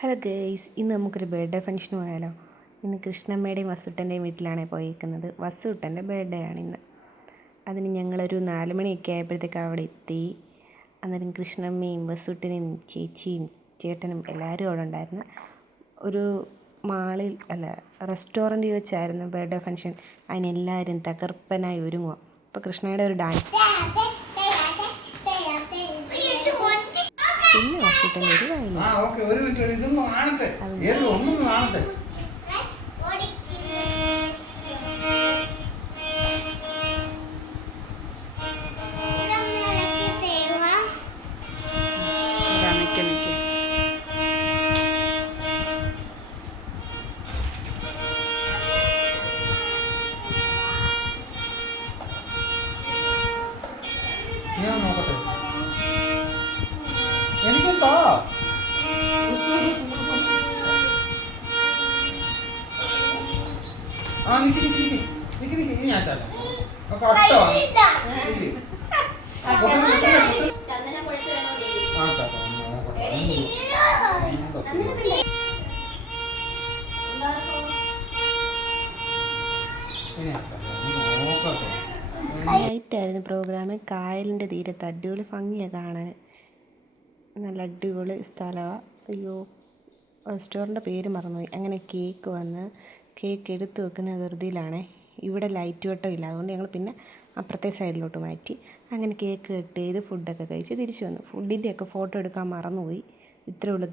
Hello guys, ഇന്ന് നമുക്കൊരു birthday ഫംഗ്ഷന് പോയാലോ. ഇന്ന് കൃഷ്ണമ്മയുടെയും വസുട്ടൻ്റെയും വീട്ടിലാണ് പോയിരിക്കുന്നത്. വസുട്ടൻ്റെ ബർത്ത്ഡേ ആണ് ഇന്ന്. അതിന് ഞങ്ങളൊരു 4 മണിയൊക്കെ ആയപ്പോഴത്തേക്ക് അവിടെ എത്തി. അന്നേരം കൃഷ്ണമ്മയും വസുട്ടനും ചേച്ചിയും ചേട്ടനും എല്ലാവരും അവിടെ ഉണ്ടായിരുന്നു. ഒരു റെസ്റ്റോറൻറ്റിൽ വെച്ചായിരുന്നു ബർത്ത്ഡേ ഫംഗ്ഷൻ. അതിനെല്ലാവരും തകർപ്പനായി ഒരുങ്ങുക. അപ്പോൾ കൃഷ്ണയുടെ ഒരു ഡാൻസ്, പിന്നെ വസുട്ടൻ്റെ ഒരു വയലിൻ. എനിക്കെന്താ ഞാൻ ചാല നൈറ്റായിരുന്നു പ്രോഗ്രാം. കായലിൻ്റെ തീരത്ത് അടിപൊളി ഭംഗിയാണ് കാണാൻ. നല്ല അടിപൊളി സ്ഥലമാണ്. അയ്യോ, റെസ്റ്റോറൻറ്റിൻ്റെ പേര് മറന്നുപോയി. അങ്ങനെ കേക്ക് വന്ന് കേക്ക് എടുത്ത് വെക്കുന്ന ധൃതിയിലാണേ. ഇവിടെ ലൈറ്റ് വെട്ടം ഇല്ല, അതുകൊണ്ട് ഞങ്ങൾ പിന്നെ അപ്പുറത്തെ സൈഡിലോട്ട് മാറ്റി. അങ്ങനെ കേക്ക് കട്ട് ചെയ്ത് ഫുഡൊക്കെ കഴിച്ച് തിരിച്ചു വന്നു. ഫുഡിൻ്റെയൊക്കെ ഫോട്ടോ എടുക്കാൻ മറന്നുപോയി. ഇത്രയേ ഉള്ളൂ.